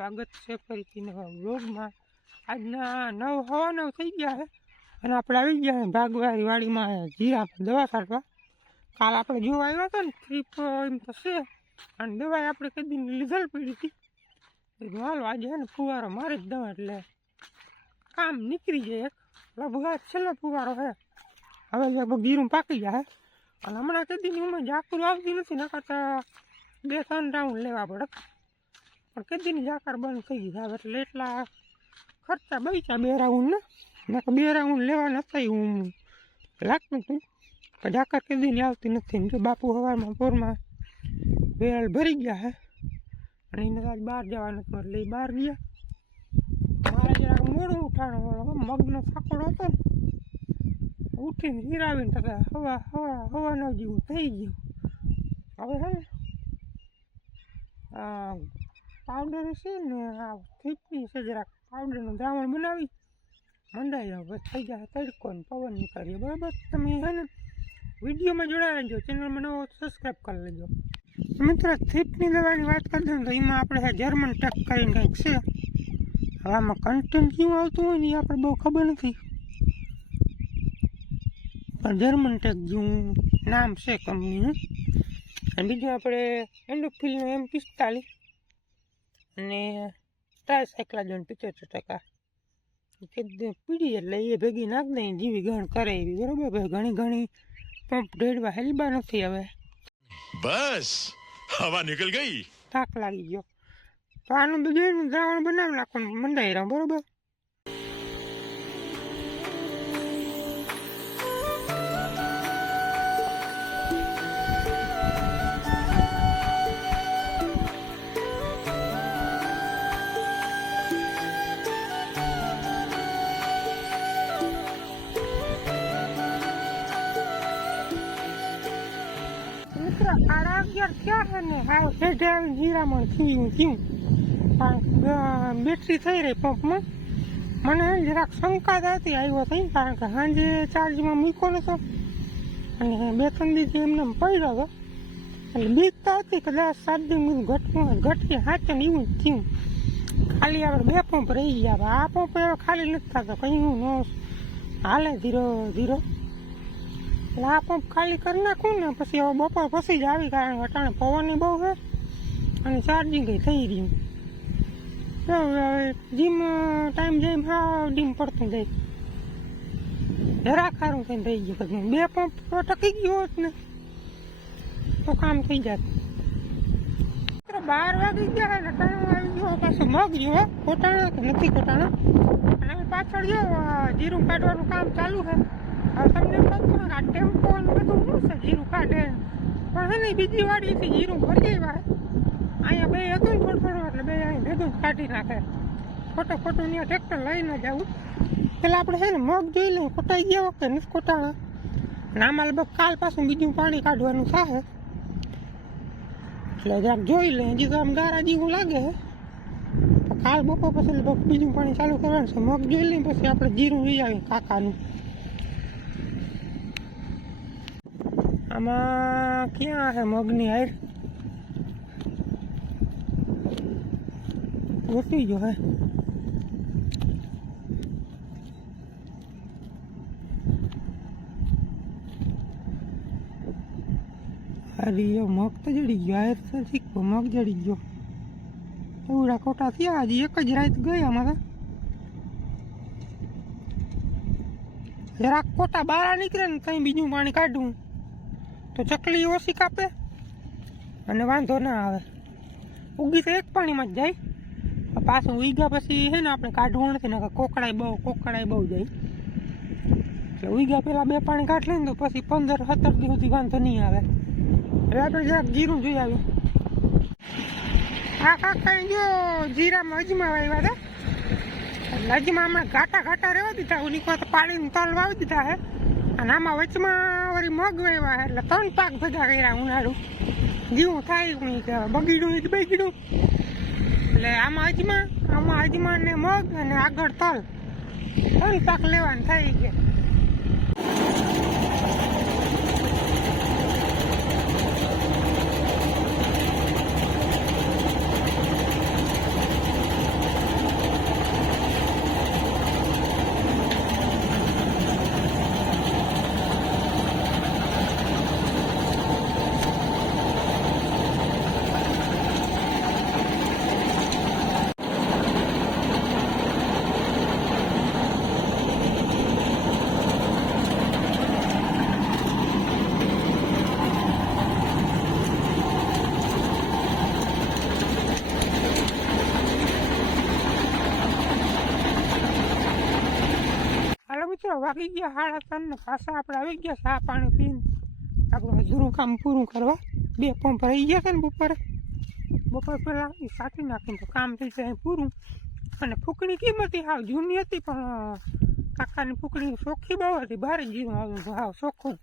સ્વાગત છે ફરીથી નવા વ્લોગમાં. આજના નવ હવા નવ થઈ ગયા છે અને આપણે આવી ગયા ભાગવારી વાડીમાં જીરા દવા કાઢવા કાલ આપણે જોવા આવ્યા હતા ને ટ્રીપ એમ તો છે. અને દવા આપણે કદી લીધેલ પડી હતી. હાલ, આજે છે ને ફુવારો મારે જ દવા, એટલે કામ નીકળી જાય લગભગ છેલ્લો ફુવારો છે હવે લગભગ જીરું પાકી જાય અને હમણાં કદીની ઉંમર જાકરું આવતી નથી, નકર તો બે ત્રણ રાઉન્ડ લેવા પડે. પણ કદીની જાકાર બંધ થઈ હવે એટલે એટલા ખર્ચા બચ્યા બે રાઉન્ડ ને? બે રાઉન્ડ લેવા નતા હું લાગતું હતું પણ જાકર કદીની આવતી નથી. જો બાપુ હવામાં પોરમાં બેલ ભરી ગયા હે. અને એને આજ બહાર જવાનું હતું. એટલે બહાર ગયા. મારે જરાક મોડું ઉઠાણો વાળો મગનો ફાકડો હતો ને. ઉઠીને હિરાવીને તથા હવા હવા હવા ન જેવું થઈ ગયું. હવે હે ને પાવડર છે ને આ થીપની છે જરાક પાવડરનું દ્રાવણ બનાવી. મંડાઈ જાવ બસ થઈ જાય તડકો ને પવન નીકળીએ બરાબર? તમે છે ને વિડીયોમાં જોડાઈ રહેજો, ચેનલમાં નવો સબસ્ક્રાઈબ કરી લેજો. મિત્રો થીપની દવાની વાત કરતા ને તો એમાં આપણે જર્મન ટેક કરીને કંઈક છે. હવે આમાં કન્ટેન્ટ કેવું આવતું હોય ને એ આપણે બહુ ખબર નથી. પણ જર્મન ટેક જેવું નામ છે કંપનીનું. અને બીજું આપણે એન્ડોફિલનું એમ પિસ્તાલીસ. અને જોઈને પિત્તોતેર ટકા. કે પીડી એટલે એ ભેગી નાખ દઈ જીવી ગણ કરે એવી બરોબર? ઘણી ઘણી પંપ ઢેડવા હેલબા નથી હવે. બસ હવા નીકળ ગઈ. થાક લાગી ગયો. તો આનું બધું દ્રાવણ બનાવી નાખવાનું મંડાઈ રહું બરોબર? થયા છે ને હાવ હેઠે આવી જીરામણ થયું અ, બેટરી થઈ રહી પંપમાં. મને જરાક શંકા થતી આવ્યો થઈ કારણ કે સાંજે ચાર્જમાં મૂક્યો નતો. અને બે ત્રણ દિવસથી એમને એમ પડ્યો હતો. એટલે બીકતા હતી કદાચ સાત દિવસ ઘટવું ઘટકે હાથે ને એવું જ થયું. ખાલી આપણે બે પંપ રહી ગયા. આ પંપ એવો ખાલી નથી થતો કંઈ ન હાલે ધીરો ધીરો. આ પંપ ખાલી કરી નાખું ને પછી હવે બપોર પછી જ આવી કારણ અટાણે પવનની બહુ છે અને ચાર્જિંગ થઈ રહ્યું. હવે જીમ ટાઈમ જઈને હા ડીમ પડતું જાય. જરા ખારું થઈને થઈ ગયું બધું. બે પંપ તો ટકી ગયો હોત ને તો કામ થઈ જાત. બાર વાગી ગયા ને ટાઈમ આવી ગયો. પાછું મગ જો કોટાણા કે નથી કોટાણા અને પાછળ જો જીરું કાઢવાનું કામ ચાલુ છે. તમને એમ આ ટેમ્પો ને બધું શું જીરું કાઢે પણ છે ને બીજી વાડીથી જીરું ભરી આવ્યા અહીંયા બે હતું ને થોડું થોડું એટલે બે અહીં ભેગું કાઢી નાખે ખોટો ખોટું ત્યાં ટ્રેક્ટર લઈને જવું એટલે આપણે છે ને મગ જોઈ લઈએ કોટાઈ ગયા વખતે નથી કોટાણા અને આમાં લગભગ કાલ પાછું બીજું પાણી કાઢવાનું થાય એટલે જરાક જોઈ લે હજી તો આમ ગારા જેવું લાગે કાલ બપોર પછી લગભગ બીજું પાણી ચાલુ કરવાનું છે મગ જોઈ લઈએ પછી આપણે જીરું લઈ આવીએ કાકાનું આમાં ક્યાં છે મગની હાર ગોતી ગયો હે. અરે મગ તો જડી ગયો. હાર તો મગ જડી ગયો. એવડા ખોટા થયા હજી. એક જ રાત ગઈ અમારે જરાક ખોટા બહાર નીકળે ને ત્યાં બીજું પાણી કાઢવું તો ચકલી ઓછી કાપે અને વાંધો ના આવે. ઉગી તો એક પાણીમાં જ જાય. પાછું ઉગ્યા પછી છે ને આપણે કાઢવું નથી ને કોકડાય બહુ કોકડાય બહુ જાય. એટલે ઉગ્યા પહેલાં બે પાણી કાઢ લઈને તો પછી પંદર, સત્તર દિવસ સુધી વાંધો નહીં આવે. એટલે આપણે જરાક જીરું જોઈ આવ્યું આ કાકા જો જીરામાં અજમા વાવ્યા હતા. એટલે અજમા હમણાં ઘાટા ઘાટા રહેવા દીધા. ઉની તો પાણીને તલ વાવી દીધા હે. અને આમાં વચમાં વળી મગ વેવા એટલે ત્રણ પાક ભેગા કર્યા ઉનાળું. જીવું થાય નહીં બગીડું એ બગીડું. એટલે આમાં અજમા આમાં અજમા ને મગ અને આગળ તલ. ત્રણ પાક લેવાનું થાય કે. વાગી ગયા સાડા ત્રણ ને પાછા આપણે આવી ગયા, ચા પાણી પીને. આપણું હજુરું કામ પૂરું કરવા. બે પંપ રહી ગયા છે ને બપોરે. બપોર પહેલાં એ સાચી નાખીને તો કામ થઈ જાય પૂરું. અને ફૂકણી કિંમતી હાવ જૂની હતી, પણ કાકાની ફૂકણી ચોખ્ખી બહુ હતી. બારે જીરું આવતું હાવ ચોખ્ખું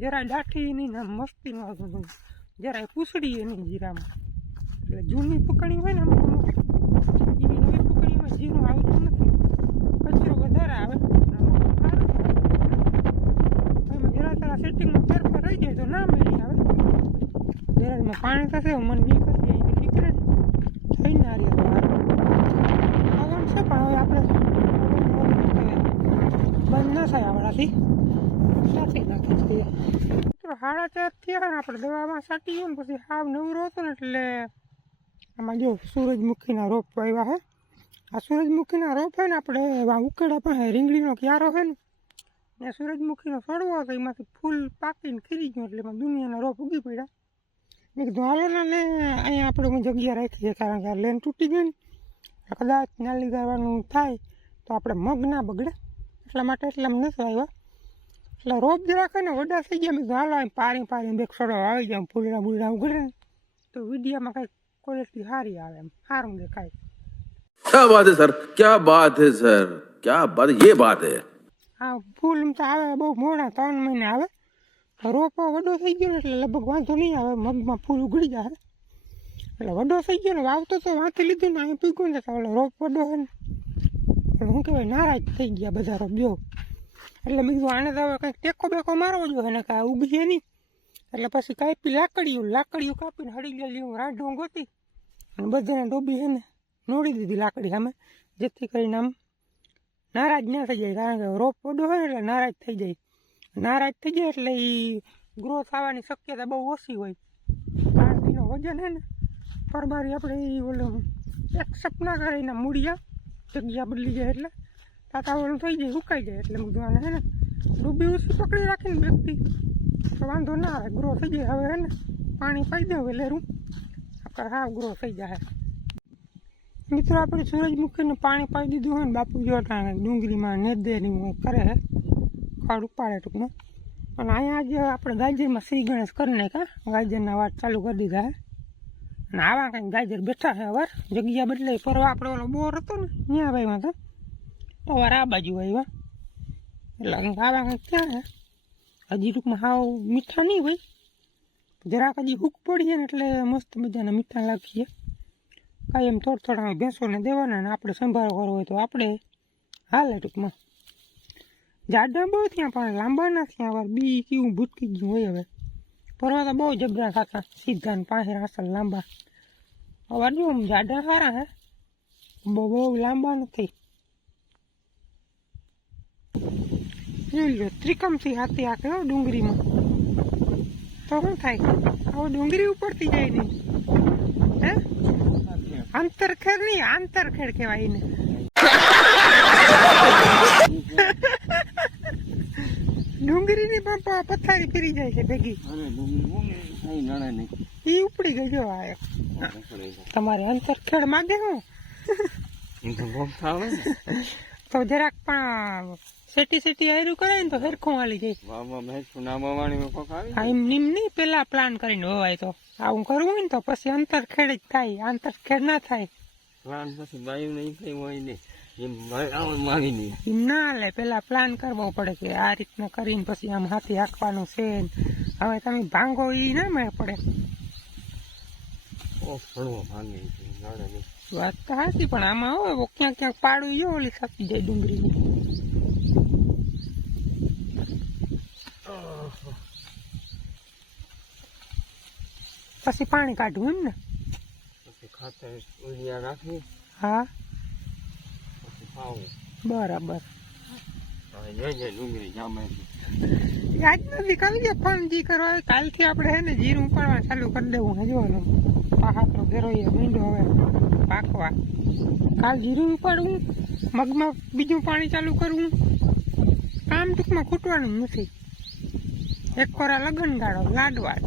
જરાય દાઠી નહીં ને મસ્તીનું આવતું હતું. જરાય પૂછડી નહીં જીરામાં. એટલે જૂની ફૂકણી હોય ને એવી નવી ફૂકણીમાં જીરું આવતું નથી. કચરો વધારે આવે અને અમુક સારું આવે. તારા સેટિંગમાં ફેરફાર રહી જાય તો ના મળી આવે જરામાં પાણી થશે મન બી કરશે અહીંથી નીકળે થઈ આ રીતે પવન છે પણ હવે આપણે બંધ ના થાય આપણાથી સાચી નાખી છીએ મિત્રો સાડા ચાર થયા ને આપણે દવામાં સાટી ગયો ને પછી હાવ નવરો હતો ને એટલે આમાં જો સૂરજમુખીના રોપ વાવ્યા હે આ સૂરજમુખીના રોપ હોય ને આપણે ઉકેડા પાસે રીંગણીનો ક્યારો હોય ને ને સૂરજમુખીનો સડવો હતો, એમાંથી ફૂલ પાકીને ખીરી ગયું એટલે એમાં દુનિયાના રોપ ઉગી પડ્યા. મેં કીધું, હાલો ને અહીંયા આપણે જગ્યા રાખીએ કારણ કે આ લેન તૂટી ગઈ ને કદાચ નાલી ગાવાનું થાય તો આપણે મગ ના બગડે. એટલા માટે એટલે એટલા નથી આવ્યા. એટલે રોપ જે રાખે ને, વડા થઈ ગયા. મેં કીધું, હાલો એમ પારી પારી બે સડો આવી ગયા ફૂલડા બુલડા ઉગડે ને, તો વિડીયામાં કંઈક ક્વોલિટી સારી આવે, એમ સારું દેખાય. ક્યાં બાત હે, સર? ક્યાં બાત હે, સર? ક્યાં બાત? યે બાત હે. આ ફૂલ તો આવે, બહુ મોડા ત્રણ મહિને આવે. રોપો વડો થઈ ગયો ને એટલે લગભગ વાંધો નહીં આવે, મગમાં ફૂલ ઉગડી જાય. એટલે વડો થઈ ગયો ને, વાવતો તો વાંચી લીધું ને, અહીં પીગું ને એટલે રોપ વડો હોય ને. એટલે શું કહેવાય, નારાજ થઈ ગયા બધા રોપ્યો એટલે મેં કીધું, આને તો હવે કંઈક ટેકો બેકો મારવો જોઈએ ને કાંઈ ઉગીએ નહીં. એટલે પછી કાપી લાકડીયું લાકડીયું કાપીને હળી ગયેલી રાઢો ગોતી. અને બધાને ડોબી છે ને, નોડી દીધી લાકડી સામે, જેથી કરીને આમ નારાજ ના થઈ જાય, કારણ કે રોપ પડ્યો હોય એટલે નારાજ થઈ જાય. નારાજ થઈ જાય એટલે એ ગ્રો થવાની શક્યતા બહુ ઓછી હોય. કારણ વજન છે ને પરબારી આપણે એ ઓલું એક્સેપ્ટ ના કરે એના મૂળિયા જગ્યા બદલી જાય એટલે તાતા ઓલું થઈ જાય, સુકાઈ જાય એટલે બધું છે ને. ડૂબી ઓછી પકડી રાખીને વ્યક્તિ, તો વાંધો ના આવે ગ્રો થઈ જાય. હવે હે ને, પાણી પાઈ દે વેલેરું આપણે હાવ ગ્રો થઈ જાય. મિત્રો, આપણે સૂરજમુખીને પાણી પાઈ દીધું હોય ને, બાપુ જો ડુંગળીમાં નેદેની હું કરે છે, ખડ ઉપાડે ટૂંકમાં. અને અહીંયા જે આપણે ગાજરમાં શ્રી ગણેશ કરી નાખ્યા, ગાજરના વાત ચાલુ કરી દીધા હે અને આવા કંઈક ગાજર બેઠા છે અવાર જગ્યા બદલાઈ. ફરવા આપણે ઓલો બોર હતો ને, ત્યાં ભાઈમાં તો અવાર આ બાજુ આવ્યા. એટલે આવા કંઈક ક્યાં છે? હજી ટૂંકમાં હાવ મીઠા નહીં હોય. જરાક હજી હૂક પડીએ ને એટલે મસ્ત મજાના મીઠા લાગીએ. કાંઈ એમ થોડા થોડા ભેંસોને દેવાના ને આપણે સંભાળ કરવો હોય તો આપણે હાલે ટૂંકમાં. જાડા બહુ ત્યાં પણ લાંબા ના આવા બી કેવું ભૂટકી ગયું હોય હવે. પરવા તો બહુ જબરા ખાતા સીધા ને પાસે અસલ લાંબા. હવે જો જાડા સારા હે. બહુ બહુ લાંબા નથી. જોઈ લો ત્રિકમથી હાથી આખે હો ડુંગળીમાં. તો શું થાય? હવે ડુંગળી ઉપરથી જાય નહીં. હે? આંતરખેડ નહીં આંતરખેડ કહેવાય એને. ડુંગળીની પણ પથારી ફરી જાય છે ભેગી. એ ઉપડી ગઈ જો આ. તમારે અંતરખેડ માગે હું? તો જરાક પણ સેટી સેટી આયરું કરાય ને તો હેરખું વાળી જાય. હા એમ નીમ નહીં પેલા પ્લાન કરીને હોવાય તો. આવું કરવું હોય ને તો પછી અંતર ખેડ જ થાય આંતરખેડ ના થાય. પ્લાન પછી હોય નહીં એમ ના લે પેલા પ્લાન કરવો પડે કે આ રીતના કરીને પછી આમ હાથી હાંકવાનું છે. હવે તમે ભાંગો એ ના મેળ પડે. વાત તો હાચી પણ આમાં હવે ક્યાંક ક્યાંક પાડું જો ઓલી ખાતી જાય ડુંગળીની પછી પાણી કાઢવું એમ ને હા. બરાબર. આજ નથી કાલ જે ફોન જી કાલથી આપણે હે ને જીરું ઉપાડવા ચાલુ કરી દેવું હે જોવાનું પાહાતો ઘેરો મીંડો હવે પાકવા. કાલ જીરું ઉપાડવું મગમાં બીજું પાણી ચાલુ કરવું કામ ટૂંકમાં ખૂટવાનું નથી. એક કોરા લગન ગાળો લાડવા.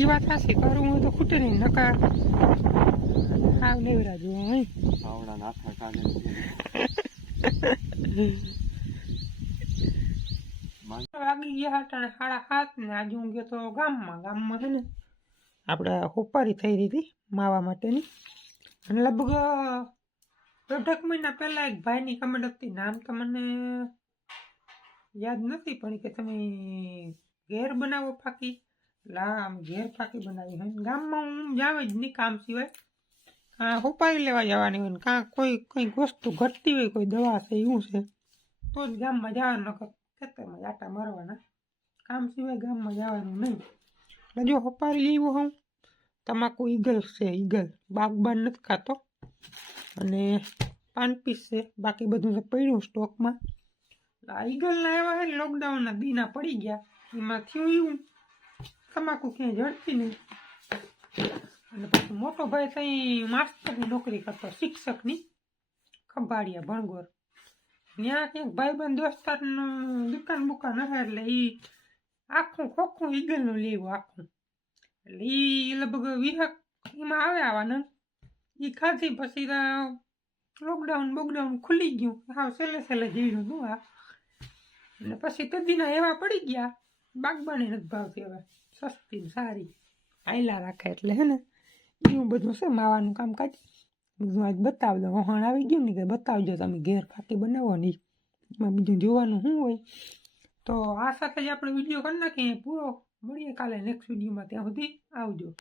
એ વાત સાચી કરવું હોય તો ખૂટે નહીં નકા આવ નેવરા જુઓ હોય વાગી ગયા હતા ને સાડા સાત ને આજે હું ગયો તો ગામમાં. ગામમાં છે ને આપણે હોપારી થઈ રહી હતી માવા માટેની. અને લગભગ દોઢેક મહિના પહેલાં એક ભાઈની કમેન્ટ હતી. નામ તો મને યાદ નથી, પણ કે તમે ઘેર બનાવો ફાકી. એટલે આમ ઘેર ફાકી બનાવી હોય ગામમાં હું જાવે જ નહીં કામ સિવાય. હા હોપારી લેવા જવાની હોય ને કાં કોઈ કંઈક વસ્તુ ઘટતી હોય, કોઈ દવા છે, એવું છે, તો જ ગામમાં જવાનું. નકર ખેતરમાં આટા મારવાના. કામ સિવાય ગામમાં જવાનું નહીં. એટલે જો હોપારી લેવું હું તમાકુ ઈગલ છે, ઈગલ. બાગબાન નથી ખાતો. અને પાન પીસ છે. બાકી બધું તો પડ્યું સ્ટોકમાં આ ઈગલના એવા લોકડાઉનના દીના પડી ગયા. એમાં થયું એવું. તમાકુ ક્યાંય જડતી નહીં. અને પછી મોટો ભાઈ ત્યાં માસ્ટરની નોકરી કરતો, શિક્ષકની, ખંભાળિયા, ભણગોર. ત્યાં ક્યાંક ભાઈબંધ, દોસ્તારનું દુકાન બુકાન હશે એટલે એ આખું ખોખું ઈગલનું લેવું આખું. એટલે એ લગભગ વિહક એમાં આવે આવાના એ ખાધી પછી લોકડાઉન બોકડાઉન ખુલી ગયું. હાવ સેલે સહેલે જીવ્યું હતું આ. અને પછી તદીના એવા પડી ગયા. બાગબાની નથી ભાવતી હવે. સસ્તી સારી. આયલા રાખે એટલે હે ને. એવું બધું છે માવાનું કામકાજ. બધું આજ બતાવી દો વહાણ આવી ગયું ને કે બતાવજો તમે ઘેર ખાતી બનાવો ને એમાં બીજું જોવાનું શું હોય. તો આ સાથે જ આપણે વીડિયો કરી નાખીએ. પૂરો. મળીએ કાલે નેક્સ્ટ વિડીયોમાં ત્યાં સુધી આવજો.